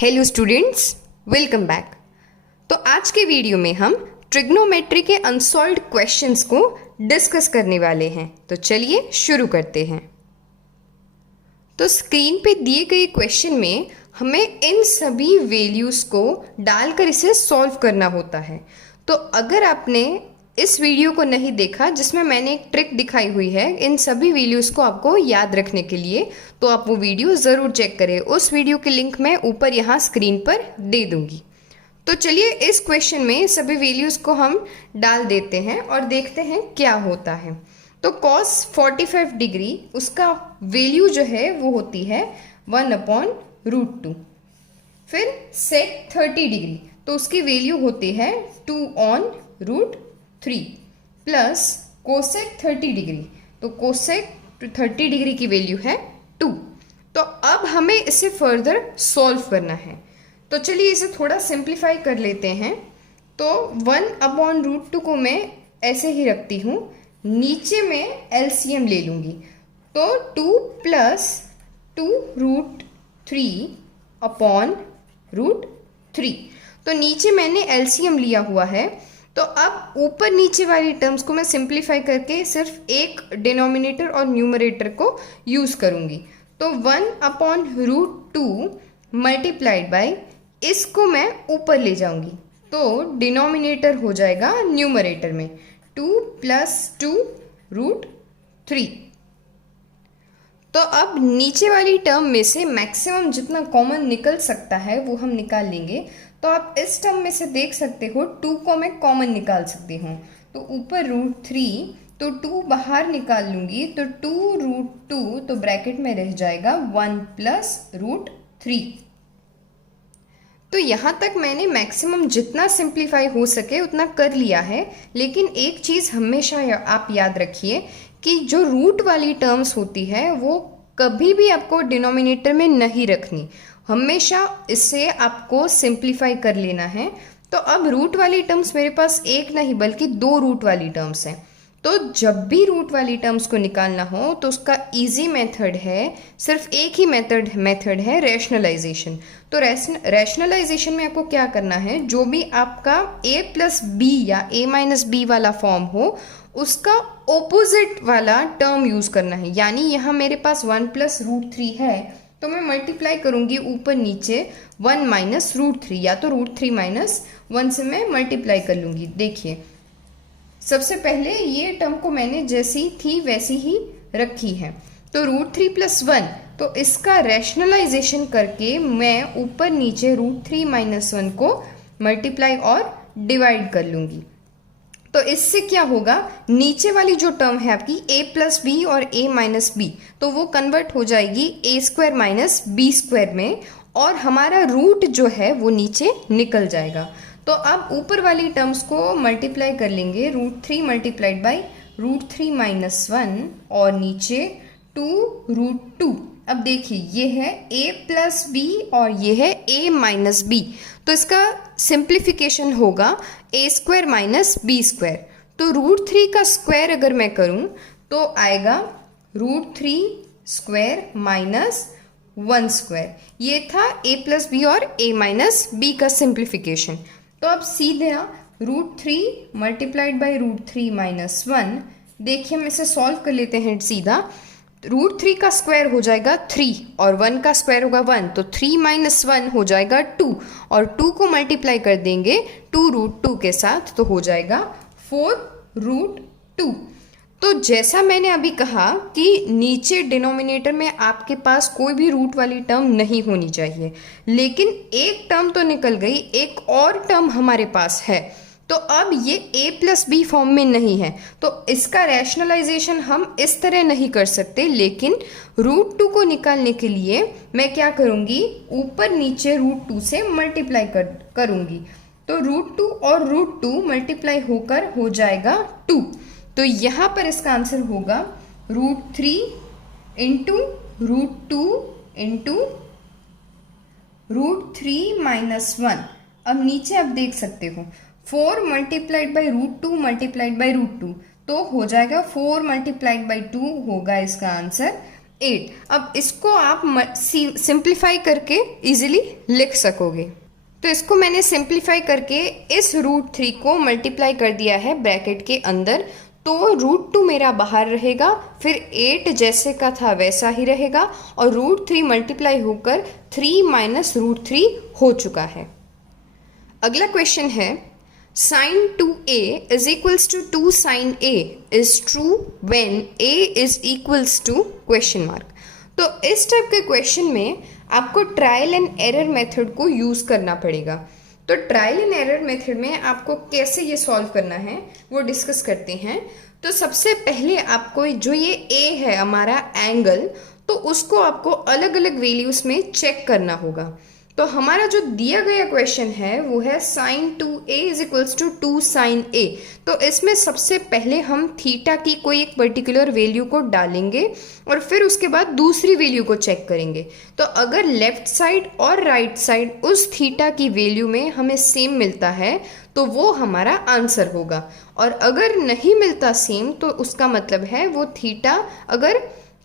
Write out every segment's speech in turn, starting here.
Hello students, welcome back. तो आज के वीडियो में हम ट्रिग्नोमेट्री के अनसॉल्व्ड क्वेश्चंस को डिस्कस करने वाले हैं। तो चलिए शुरू करते हैं। तो स्क्रीन पे दिए गए क्वेश्चन में हमें इन सभी वैल्यूज़ को डालकर इसे सॉल्व करना होता है। तो अगर आपने इस वीडियो को नहीं देखा जिसमें मैंने एक ट्रिक दिखाई हुई है इन सभी वैल्यूज़ को आपको याद रखने के लिए, तो आप वो वीडियो ज़रूर चेक करें। उस वीडियो के लिंक मैं ऊपर यहाँ स्क्रीन पर दे दूँगी। तो चलिए इस क्वेश्चन में सभी वैल्यूज़ को हम डाल देते हैं और देखते हैं क्या होता है। तो cos 45 डिग्री उसका वैल्यू जो है वो होती है 1/√2। फिर sec 30 डिग्री तो उसकी वैल्यू होती है 2/√3 प्लस कोसेक 30 डिग्री तो कोसेक 30 डिग्री की वैल्यू है 2। तो अब हमें इसे फर्दर सॉल्व करना है। तो चलिए इसे थोड़ा सिंप्लीफाई कर लेते हैं। तो 1/√2 को मैं ऐसे ही रखती हूँ, नीचे में एलसीएम ले लूँगी। तो 2 प्लस 2√3/√3। तो नीचे मैंने एलसीएम लिया हुआ है। तो अब ऊपर नीचे वाली टर्म्स को मैं सिंप्लीफाई करके सिर्फ एक डिनोमिनेटर और न्यूमरेटर को यूज़ करूँगी। तो 1/√2 मल्टीप्लाइड बाय इसको मैं ऊपर ले जाऊँगी, तो डिनोमिनेटर हो जाएगा न्यूमरेटर में 2 प्लस 2√3। तो अब नीचे वाली टर्म में से मैक्सिमम जितना कॉमन निकल सकता है वो हम निकाल लेंगे। तो आप इस टर्म में से देख सकते हो 2 को मैं कॉमन निकाल सकती हूँ। तो ऊपर √3 तो 2 बाहर निकाल लूँगी, तो 2√2 तो ब्रैकेट में रह जाएगा 1 प्लस √3। तो यहाँ तक मैंने मैक्सिमम जितना सिंप्लीफाई हो सके उतना कर लिया है। लेकिन एक चीज़ हमेशा आप याद रखिए कि जो रूट वाली टर्म्स होती है वो कभी भी आपको डिनोमिनेटर में नहीं रखनी, हमेशा इससे आपको सिंप्लीफाई कर लेना है। तो अब रूट वाली टर्म्स मेरे पास एक नहीं बल्कि 2 रूट वाली टर्म्स हैं। तो जब भी रूट वाली टर्म्स को निकालना हो तो उसका इजी मेथड है, सिर्फ एक ही मेथड है रैशनलाइजेशन। तो रैशनलाइजेशन में आपको क्या करना है, जो भी आपका a प्लस बी या a माइनस बी वाला फॉर्म हो उसका ओपोजिट वाला टर्म यूज़ करना है। यानी यहाँ मेरे पास 1 प्लस √3 है तो मैं मल्टीप्लाई करूँगी ऊपर नीचे 1 माइनस √3 या तो √3 माइनस 1 से मैं मल्टीप्लाई कर लूँगी। देखिए सबसे पहले ये टर्म को मैंने जैसी थी वैसी ही रखी है। तो √3 प्लस 1 तो इसका रैशनलाइजेशन करके मैं ऊपर नीचे √3 माइनस 1 को मल्टीप्लाई और डिवाइड कर लूँगी। तो इससे क्या होगा, नीचे वाली जो टर्म है आपकी a प्लस बी और a माइनस बी तो वो कन्वर्ट हो जाएगी a² माइनस b² में, और हमारा रूट जो है वो नीचे निकल जाएगा। तो अब ऊपर वाली टर्म्स को मल्टीप्लाई कर लेंगे, √3 मल्टीप्लाइड बाई √3 माइनस 1 और नीचे 2√2। अब देखिए ये है a प्लस बी और ये है a माइनस बी, तो इसका सिंप्लीफिकेशन होगा a² माइनस b²। तो √3 का स्क्वायर अगर मैं करूं तो आएगा √3² माइनस 1²। ये था a प्लस बी और a माइनस बी का सिंप्लीफिकेशन। तो अब सीधे √3 मल्टीप्लाइड बाई √3 माइनस 1, देखिए हम इसे सॉल्व कर लेते हैं सीधा। √3 का स्क्वायर हो जाएगा 3 और 1 का स्क्वायर होगा 1, तो 3 माइनस 1 हो जाएगा 2 और 2 को मल्टीप्लाई कर देंगे 2√2 के साथ तो हो जाएगा 4√2। तो जैसा मैंने अभी कहा कि नीचे डिनोमिनेटर में आपके पास कोई भी रूट वाली टर्म नहीं होनी चाहिए, लेकिन एक टर्म तो निकल गई, एक और टर्म हमारे पास है। तो अब ये a प्लस बी फॉर्म में नहीं है तो इसका रैशनलाइजेशन हम इस तरह नहीं कर सकते, लेकिन √2 को निकालने के लिए मैं क्या करूँगी, ऊपर नीचे √2 से मल्टीप्लाई करूँगी। तो √2 और √2 मल्टीप्लाई होकर हो जाएगा 2। तो यहाँ पर इसका आंसर होगा √3 इंटू √2 इंटू √3 माइनस 1। अब नीचे आप देख सकते हो 4 मल्टीप्लाइड बाई √2 मल्टीप्लाइड बाई √2 तो हो जाएगा 4 मल्टीप्लाइड बाई 2 होगा इसका आंसर 8। अब इसको आप सिंप्लीफाई करके इजीली लिख सकोगे। तो इसको मैंने सिंप्लीफाई करके इस √3 को मल्टीप्लाई कर दिया है ब्रैकेट के अंदर, तो √2 मेरा बाहर रहेगा, फिर 8 जैसे का था वैसा ही रहेगा, और √3 मल्टीप्लाई होकर 3 माइनस √3 हो चुका है। अगला क्वेश्चन है sin 2a is equals to 2 sin a is true when a is equals to question mark। तो इस टाइप के क्वेश्चन में आपको ट्रायल एंड एरर मेथड को यूज़ करना पड़ेगा। तो ट्रायल एंड एरर मेथड में आपको कैसे ये सॉल्व करना है वो डिस्कस करते हैं। तो सबसे पहले आपको जो ये a है हमारा एंगल, तो उसको आपको अलग अलग वैल्यूज़ में चेक करना होगा। तो हमारा जो दिया गया क्वेश्चन है वो है sin 2a is equals to 2 sin a। तो इसमें सबसे पहले हम थीटा की कोई एक पर्टिकुलर वैल्यू को डालेंगे और फिर उसके बाद दूसरी वैल्यू को चेक करेंगे। तो अगर लेफ्ट साइड और राइट साइड उस थीटा की वैल्यू में हमें सेम मिलता है तो वो हमारा आंसर होगा, और अगर नहीं मिलता सेम तो उसका मतलब है वो थीटा अगर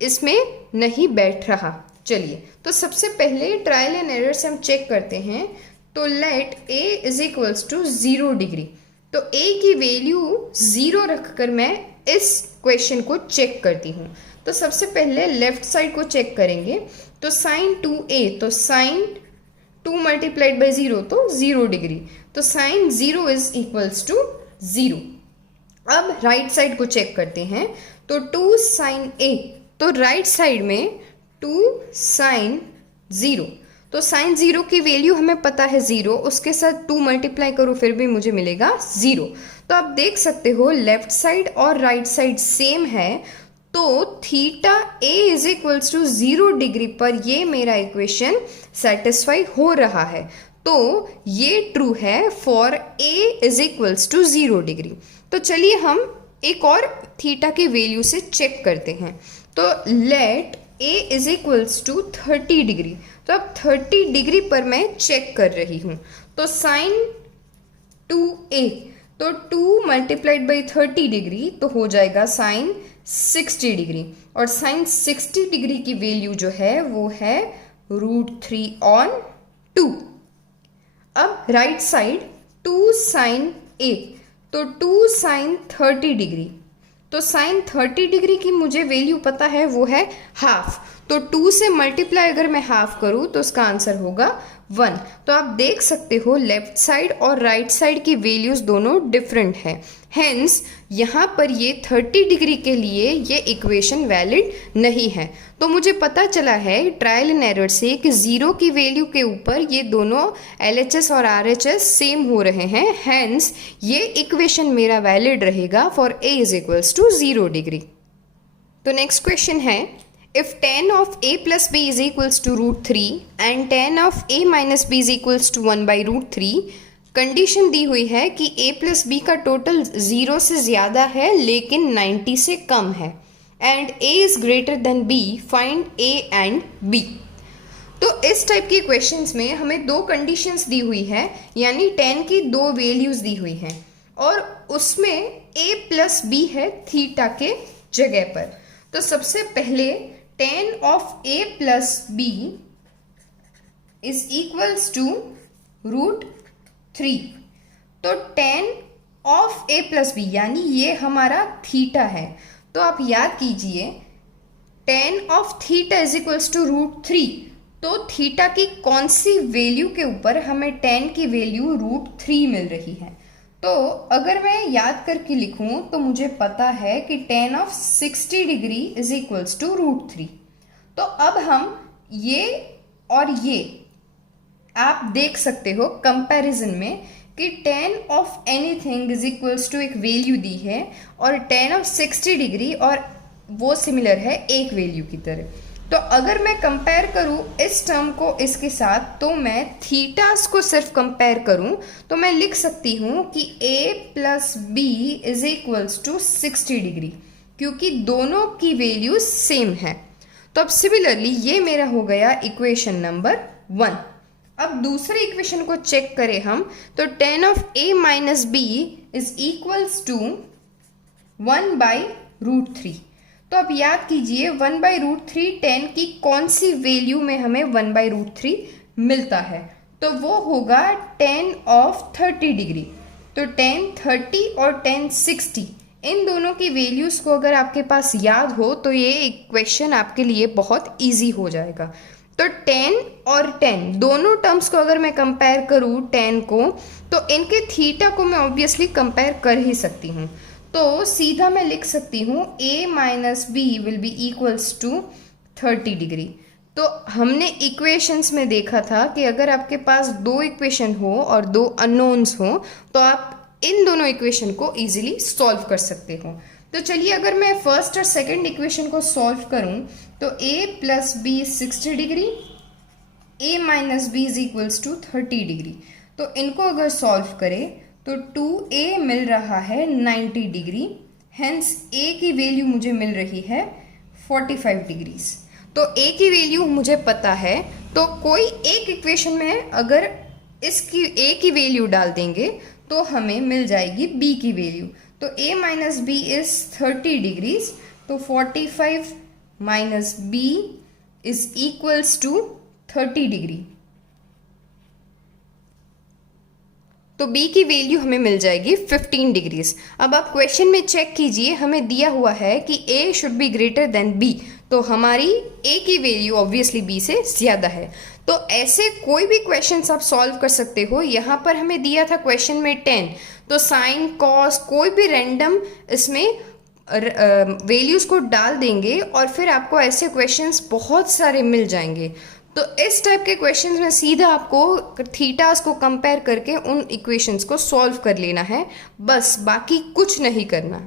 इसमें नहीं बैठ रहा। चलिए, तो सबसे पहले ट्रायल एंड एरर से हम चेक करते हैं। तो let a is equals to 0 degree. तो a की वैल्यू 0 रखकर मैं इस क्वेश्चन को चेक करती हूँ। तो सबसे पहले लेफ्ट साइड को चेक करेंगे। तो sin 2a, तो sin 2 मल्टीप्लाइड बाई 0 तो 0 डिग्री। तो sin 0 इज इक्वल्स टू 0। अब राइट साइड को चेक करते हैं। तो 2 sin a, तो राइट साइड में 2 sin 0। तो sin 0 की वैल्यू हमें पता है 0, उसके साथ 2 मल्टीप्लाई करो फिर भी मुझे मिलेगा 0। तो आप देख सकते हो लेफ्ट साइड और राइट साइड सेम है, तो theta a is equals to 0 degree पर ये मेरा इक्वेशन सेटिस्फाई हो रहा है। तो ये ट्रू है for a is equals to 0 degree. तो चलिए हम एक और थीटा की वैल्यू से चेक करते हैं। तो let a is equals to 30 degree. तो अब 30 डिग्री पर मैं चेक कर रही हूँ। तो sin 2a, तो 2 मल्टीप्लाइड बाई 30 डिग्री तो हो जाएगा sin 60 डिग्री, और sin 60 डिग्री की वैल्यू जो है वो है √3/2। अब राइट साइड 2 sin a, तो 2 sin 30 डिग्री। तो sin 30 डिग्री की मुझे वैल्यू पता है वो है हाफ। तो 2 से मल्टीप्लाई अगर मैं हाफ करूँ तो उसका आंसर होगा 1। तो आप देख सकते हो लेफ्ट साइड और राइट साइड की वैल्यूज़ दोनों डिफरेंट हैं। हेंस यहाँ पर ये 30 डिग्री के लिए ये इक्वेशन वैलिड नहीं है। तो मुझे पता चला है ट्रायल एंड एरर से कि 0 की वैल्यू के ऊपर ये दोनों LHS और RHS सेम हो रहे हैं। हेंस ये इक्वेशन मेरा वैलिड रहेगा for a is equals to 0 degree. तो नेक्स्ट क्वेश्चन है, if tan of a plus b is equals to √3 and tan of a minus b is equals to 1 by √3, condition दी हुई है कि a plus b का total 0 से ज़्यादा है लेकिन 90 से कम है, and a is greater than b, find a and b। तो इस टाइप की क्वेश्चंस में हमें दो कंडीशंस दी हुई है, यानी tan की दो वैल्यूज़ दी हुई हैं और उसमें a प्लस b है थीटा के जगह पर। तो सबसे पहले tan of a plus b is equals to √3। तो tan of a plus b यानी ये हमारा थीटा है। तो आप याद कीजिए tan of theta is equals to √3। तो थीटा की कौन सी वैल्यू के ऊपर हमें tan की वैल्यू √3 मिल रही है। तो अगर मैं याद करके लिखूं तो मुझे पता है कि tan of 60 degree is equals to √3। तो अब हम ये और ये आप देख सकते हो कंपैरिजन में कि tan of anything is equals to एक वैल्यू दी है और tan ऑफ 60 डिग्री और वो सिमिलर है एक वैल्यू की तरह। तो अगर मैं कंपेयर करूँ इस टर्म को इसके साथ, तो मैं थीटास को सिर्फ कंपेयर करूँ तो मैं लिख सकती हूँ कि a plus B is equals to 60 degree, क्योंकि दोनों की वैल्यूज सेम है। तो अब सिमिलरली ये मेरा हो गया इक्वेशन नंबर 1। अब दूसरे इक्वेशन को चेक करें हम, तो tan of a minus B is equals to 1 by √3। तो अब याद कीजिए 1/√3 tan की कौन सी वैल्यू में हमें 1/√3 मिलता है, तो वो होगा tan ऑफ 30 डिग्री। तो tan 30 और tan 60 इन दोनों की वैल्यूज़ को अगर आपके पास याद हो तो ये इक्वेशन आपके लिए बहुत इजी हो जाएगा। तो tan और tan दोनों टर्म्स को अगर मैं कंपेयर करूँ tan को, तो इनके थीटा को मैं ऑब्वियसली कंपेयर कर ही सकती हूँ। तो सीधा मैं लिख सकती हूँ a minus B will be equals to 30 degree. तो हमने इक्वेशंस में देखा था कि अगर आपके पास दो इक्वेशन हो और दो अननोन्स हो तो आप इन दोनों इक्वेशन को इजीली सॉल्व कर सकते हो। तो चलिए अगर मैं फर्स्ट और सेकंड इक्वेशन को सॉल्व करूं तो a plus B 60 degree, a minus B is equals to 30 degree. तो इनको अगर सॉल्व करें तो 2a मिल रहा है 90 डिग्री, हेंस a की वैल्यू मुझे मिल रही है 45 डिग्रीज। तो a की वैल्यू मुझे पता है, तो कोई एक इक्वेशन में अगर इसकी a की वैल्यू डाल देंगे तो हमें मिल जाएगी b की वैल्यू। तो a minus B is 30 degrees, तो 45 minus b is equals to 30 degree. तो b की वैल्यू हमें मिल जाएगी 15 डिग्रीज। अब आप क्वेश्चन में चेक कीजिए, हमें दिया हुआ है कि a should be greater than b, तो हमारी a की वैल्यू ऑब्वियसली b से ज़्यादा है। तो ऐसे कोई भी क्वेश्चन आप सॉल्व कर सकते हो। यहाँ पर हमें दिया था क्वेश्चन में 10, तो साइन कॉस कोई भी रैंडम इसमें वैल्यूज़ को डाल देंगे और फिर आपको ऐसे क्वेश्चंस बहुत सारे मिल जाएंगे। तो इस टाइप के क्वेश्चंस में सीधा आपको थीटास को कंपेयर करके उन इक्वेशंस को सॉल्व कर लेना है, बस बाकी कुछ नहीं करना।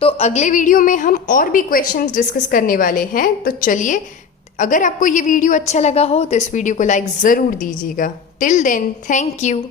तो अगले वीडियो में हम और भी क्वेश्चंस डिस्कस करने वाले हैं। तो चलिए, अगर आपको ये वीडियो अच्छा लगा हो तो इस वीडियो को लाइक ज़रूर दीजिएगा। Till then, thank you.